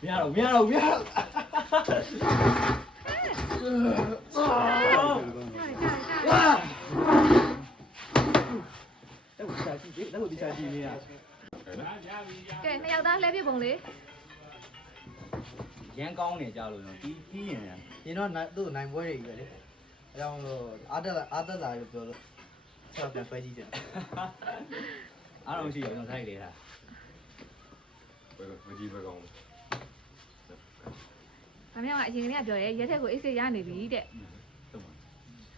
မရတော့မရတော့မရတော့အဲ့ကိုရှာကြည့်အဲ့ကိုဒီရှာကြည့်နေရကဲနှစ်ယောက်သားလှည့်ပြပုံလေးရန်ကောင်းနေကြလို့နော်ပြီးရင်ရင်တော့သူ့နိုင်ပွဲတွေကြီးပဲလေအဲကြောင့်လို့အားတက်လာလို့ပြောလို့ဆက်ပြန်ပွဲကြည့်တယ်အားလုံးရှိရအောင်ဆိုင်လေတာမကြည့်ပဲကောင်း။ဒါမျိုးကအရင်ကတည်းကပြောရဲရက်ထက်ကိုအေးစေးရနေပြီတဲ့ ဟုတ်ပါ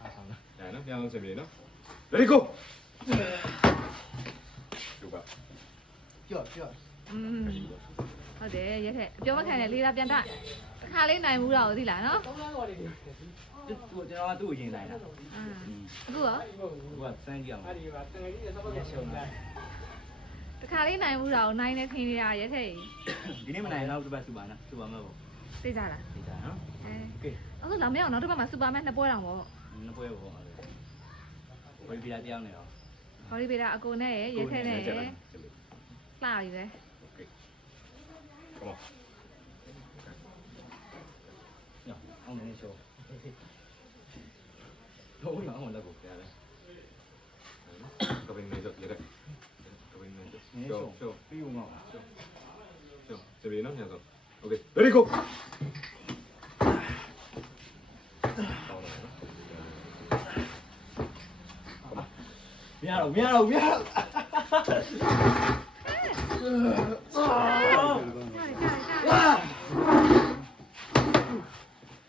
အားဆောင်လား တယ်နော်ပြန်လို့ဆက်ပြီနော် Ready go ဒီပါ ပြော့ ။ဟုတ်တယ်ရက်ထက်အပြောမခံနဲ့လေးလာပြန်တတစ်ခါလေးနိုင်မှုတော့သိလားနော် သူကျွန်တော်ကသူ့ကိုရင်လိုက်တာ ။အခုရော သူကစမ်းကြည့်အောင်ရက်ရှုံးတာ တစ်ခါလေးနိုင်မှုတော့နိုင်နေခင်းနေတာရက်ထက် ဒီနေ့မနိုင်တော့ဒီဘက်စူပါနော်စူပါမဲ့ပေါ့ သိကြလား ဒီတာနော် ။အဲ โอเค အခုလောင်မအောင်နောက်တစ်ပတ်မှာစူပါမန်နှစ်ပွဲတောင်ပေါ့ နှစ်ပွဲပေါ့ဘယ်ပြတာတရားနေရော ။ဟောဒီပေတာအကိုနဲ့ရက်ထက်နဲ့လှပြီပဲ Okay come on ညအောင်နေရှောတော့ရအောင်လက်ကိုပြရတယ် ကပင်းနေတော့ရတယ်ကပင်းနေတော့ နေရှောပြီးဦးမှာ ရှောဆက်ပြီနော်ညဆို Okay Ready go မရတော့မရတော့မရတော့ ။ကြာကြာကြာ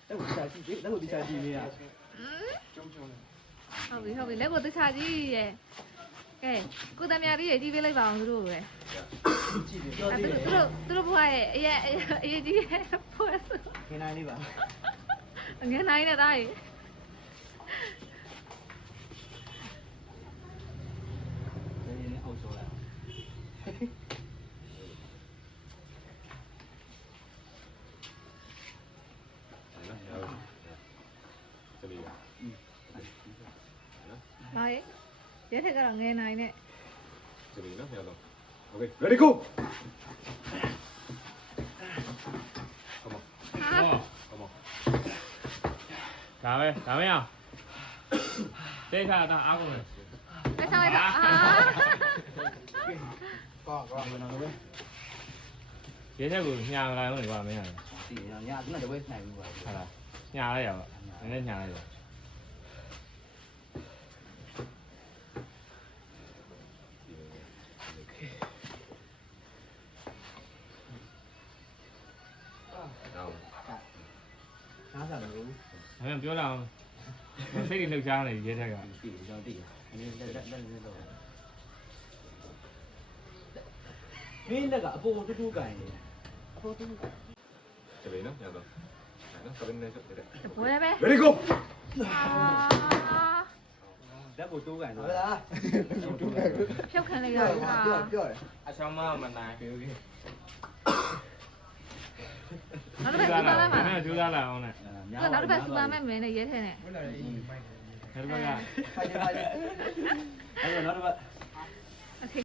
အဲ့ကိုရှာကြည့်အဲ့ကိုဒီရှာကြည့်နေရ ။ဟုတ်ပြီလက်ကိုတခြားကြည့်ရဲ့။ကဲကိုသမ ्या လေးတွေကြည့်ပေးလိုက်ပါအောင်သူတို့ပဲ ကြည့်နေ ။သူတို့ဘွားရဲ့အရေးကြီးရဲ့ဘွားဆို ခင်းနိုင်လေးပါ ငယ်နိုင်တဲ့သားကြီး နေအောက်ဆောလာဆက်ပြီ ။ဟာရဲထက်ကတော့ငယ်နိုင်တဲ့ ဆက်ပြီနော်ညဆို Okay Ready go Come on ဟာ Come on ဒါပဲအောင်တိတ်ခါတော့အားကုန်တယ် လက်ဆောင်လိုက်တော့ဟာ ကောင်းဘယ်နော်လဲ ရဲချက်ကိုညာလာလို့နေပါမင်းရတယ် ဒီညကတပွဲနိုင်ဘူးပါ ဟုတ်လားညာလိုက်ရပါနည်းနည်းညာလိုက်ရ နားစားတယ်လို့ ဒါမှပြောလာအောင်စိတ်တွေလှုပ်ရှားနေရဲချက်က ဒီကျွန်တော်သိတယ်အင်းလက်တော့မင်းလက်ကအပေါ်တူကန်နေအပေါ်တူ ဆက်ပြီနော်ညဆိုနော်ကပင်းနေတော့ရတယ် ဘွဲပဲ Ready go ဟာ လက်ကိုတိုးကန် ဟု တော့ တ်လား ဖြုတ်ခံလိုက်ရ ပြော တာ ပြောတယ် အချောင်းမမနိုင်ဘူးကြီး နောက်တစ်ပတ်စူပါမန်မှာ ကျူးစားလာအောင်နဲ့ နောက်တစ်ပတ်စူပါမန်မင်းနဲ့ရဲထဲနဲ့ ဒီဘက်က ဖိုင်တယ် အဲ့တော့နောက်တစ်ပတ်